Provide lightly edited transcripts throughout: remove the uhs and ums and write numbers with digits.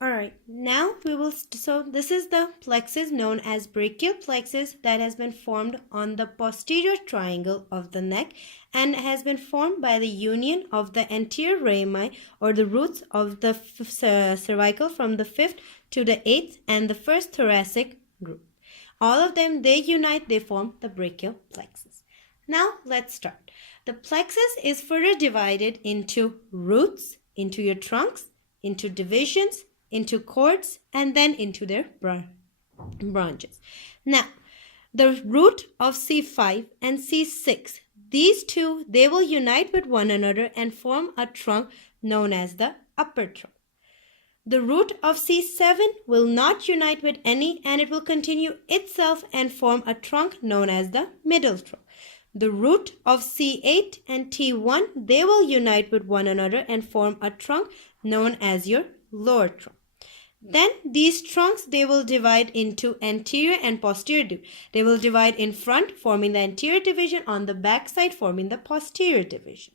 Alright, now so this is the plexus known as brachial plexus that has been formed on the posterior triangle of the neck and has been formed by the union of the anterior rami or the roots of the cervical from the 5th to the 8th and the first thoracic root. All of them, they unite, they form the brachial plexus. Now let's start. The plexus is further divided into roots, into your trunks, into divisions, into cords, and then into their branches. Now, the root of C5 and C6, these two, they will unite with one another and form a trunk known as the upper trunk. The root of C7 will not unite with any and it will continue itself and form a trunk known as the middle trunk. The root of C8 and T1, they will unite with one another and form a trunk known as your lower trunk. Then these trunks, they will divide into anterior and posterior. They will divide in front, forming the anterior division, on the back side, forming the posterior division.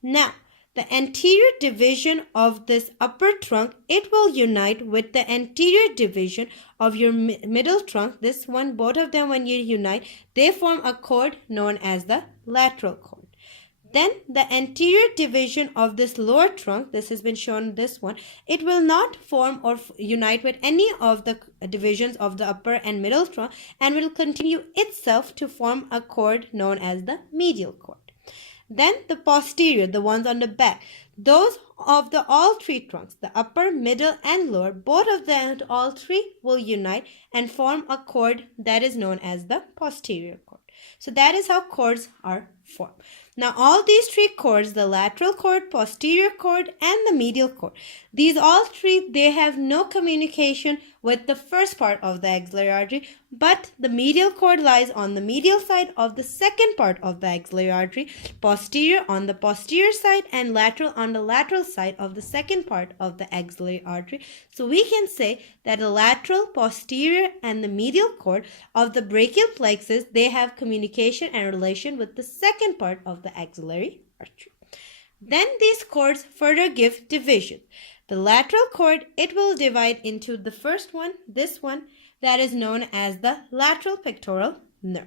Now, the anterior division of this upper trunk, it will unite with the anterior division of your middle trunk. This one, both of them, when you unite, they form a cord known as the lateral cord. Then the anterior division of this lower trunk, this has been shown, this one, it will not form or unite with any of the divisions of the upper and middle trunk and will continue itself to form a cord known as the medial cord. Then the posterior, the ones on the back, those of the all three trunks, the upper, middle, and lower, both of them, all three will unite and form a cord that is known as the posterior cord. So that is how cords are formed. Now all these three cords, the lateral cord, posterior cord, and the medial cord, these all three, they have no communication with the first part of the axillary artery, but the medial cord lies on the medial side of the second part of the axillary artery, posterior on the posterior side, and lateral on the lateral side of the second part of the axillary artery. So we can say that the lateral, posterior, and the medial cord of the brachial plexus, they have communication and relation with the second part of the axillary artery. Then these cords further give division. The lateral cord, it will divide into the first one, this one, that is known as the lateral pectoral nerve.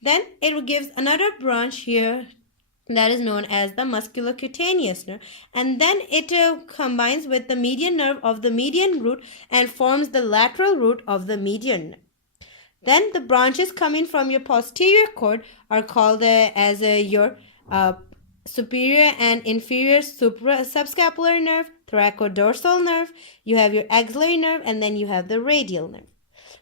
Then it gives another branch here that is known as the musculocutaneous nerve, and then it combines with the median nerve of the median root and forms the lateral root of the median nerve. Then the branches coming from your posterior cord are called as your superior and inferior subscapular nerve, thoracodorsal nerve, you have your axillary nerve, and then you have the radial nerve.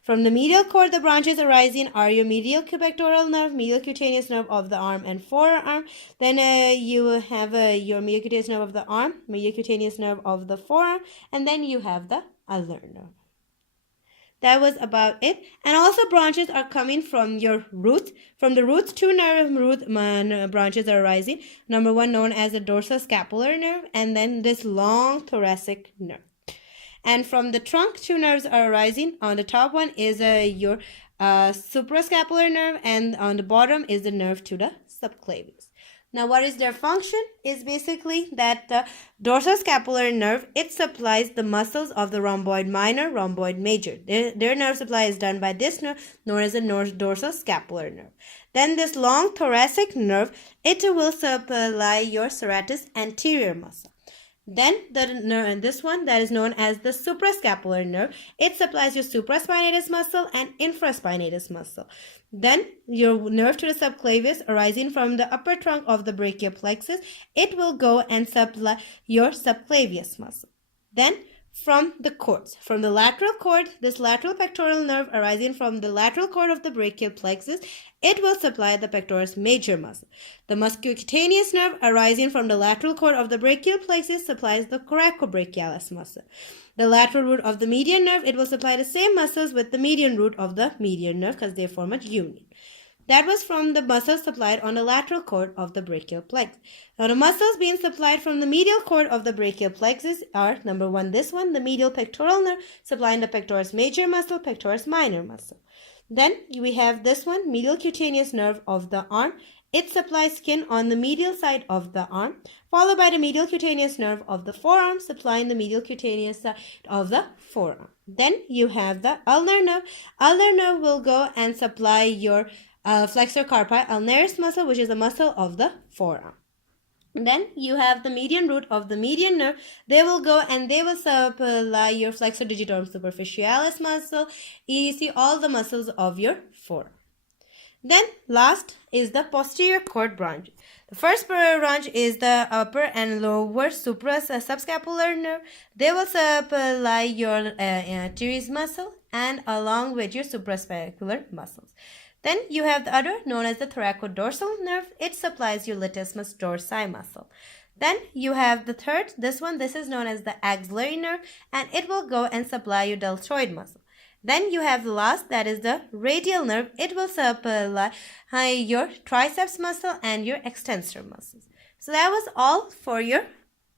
From the medial cord, the branches arising are your medial pectoral nerve, medial cutaneous nerve of the arm and forearm. Then you have your medial cutaneous nerve of the arm, medial cutaneous nerve of the forearm, and then you have the ulnar nerve. That was about it. And also branches are coming from your roots. From the roots, two branches are arising. Number one, known as the dorsoscapular nerve, and then this long thoracic nerve. And from the trunk, two nerves are arising. On the top one is your suprascapular nerve, and on the bottom is the nerve to the subclavius. Now, what is their function? Is basically that the dorsoscapular nerve, it supplies the muscles of the rhomboid minor, rhomboid major. Their nerve supply is done by this nerve, known as the dorsoscapular nerve. Then this long thoracic nerve, it will supply your serratus anterior muscle. Then this one that is known as the suprascapular nerve, it supplies your supraspinatus muscle and infraspinatus muscle. Then your nerve to the subclavius arising from the upper trunk of the brachial plexus, it will go and supply your subclavius muscle. Then from the cords, from the lateral cord, this lateral pectoral nerve arising from the lateral cord of the brachial plexus, it will supply the pectoris major muscle. The musculocutaneous nerve arising from the lateral cord of the brachial plexus supplies the coracobrachialis muscle. The lateral root of the median nerve, it will supply the same muscles with the median root of the median nerve because they form a union. That was from the muscles supplied on the lateral cord of the brachial plexus. Now the muscles being supplied from the medial cord of the brachial plexus are, number one, this one, the medial pectoral nerve, supplying the pectoris major muscle, pectoris minor muscle. Then we have this one, medial cutaneous nerve of the arm. It supplies skin on the medial side of the arm, followed by the medial cutaneous nerve of the forearm, supplying the medial cutaneous side of the forearm. Then you have the ulnar nerve. Ulnar nerve will go and supply your flexor carpi ulnaris muscle, which is the muscle of the forearm. Then you have the median root of the median nerve. They will go and they will supply your flexor digitorum superficialis muscle, etc., all the muscles of your forearm. Then last is the posterior cord branch. The first branch is the upper and lower subscapular nerve. They will supply your teres muscle and along with your suprascapular muscles. Then you have the other known as the thoracodorsal nerve. It supplies your latissimus dorsi muscle. Then you have the third, this is known as the axillary nerve, and it will go and supply your deltoid muscle. Then you have the last, that is the radial nerve. It will supply your triceps muscle and your extensor muscles. So that was all for your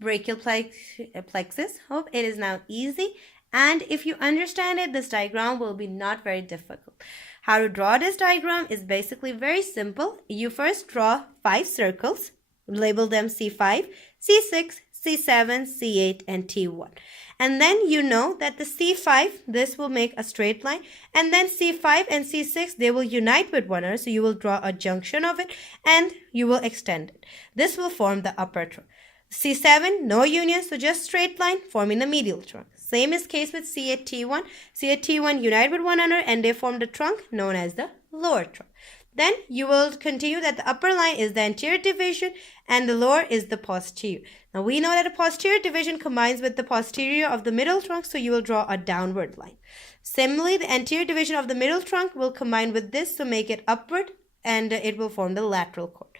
brachial plexus. Hope it is now easy. And if you understand it, this diagram will be not very difficult. How to draw this diagram is basically very simple. You first draw 5 circles. Label them C5, C6, C7, C8, and T1. And then you know that the C5, this will make a straight line. And then C5 and C6, they will unite with one another. So you will draw a junction of it and you will extend it. This will form the upper trunk. C7, no union, so just straight line forming the medial trunk. Same is case with C8, T1. C8, T1 unite with one another and they form the trunk known as the lower trunk. Then you will continue that the upper line is the anterior division and the lower is the posterior. Now we know that the posterior division combines with the posterior of the middle trunk, so you will draw a downward line. Similarly, the anterior division of the middle trunk will combine with this to make it upward and it will form the lateral cord.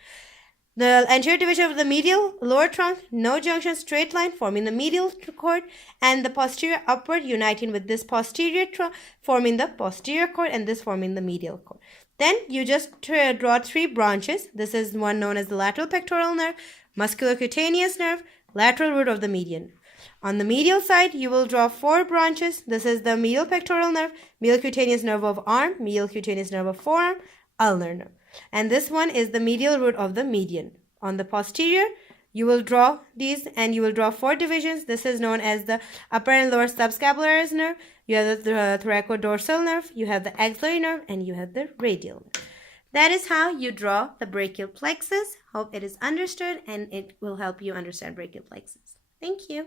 The anterior division of the medial lower trunk, no junction, straight line forming the medial cord, and the posterior upward uniting with this posterior trunk forming the posterior cord and this forming the medial cord. Then you just draw 3 branches. This is one known as the lateral pectoral nerve, musculocutaneous nerve, lateral root of the median. On the medial side, you will draw 4 branches. This is the medial pectoral nerve, medial cutaneous nerve of arm, medial cutaneous nerve of forearm, ulnar nerve. And this one is the medial root of the median. On the posterior, you will draw these and you will draw 4 divisions. This is known as the upper and lower subscapularis nerve. You have the thoracodorsal nerve, you have the axillary nerve, and you have the radial nerve. That is how you draw the brachial plexus. Hope it is understood and it will help you understand brachial plexus. Thank you.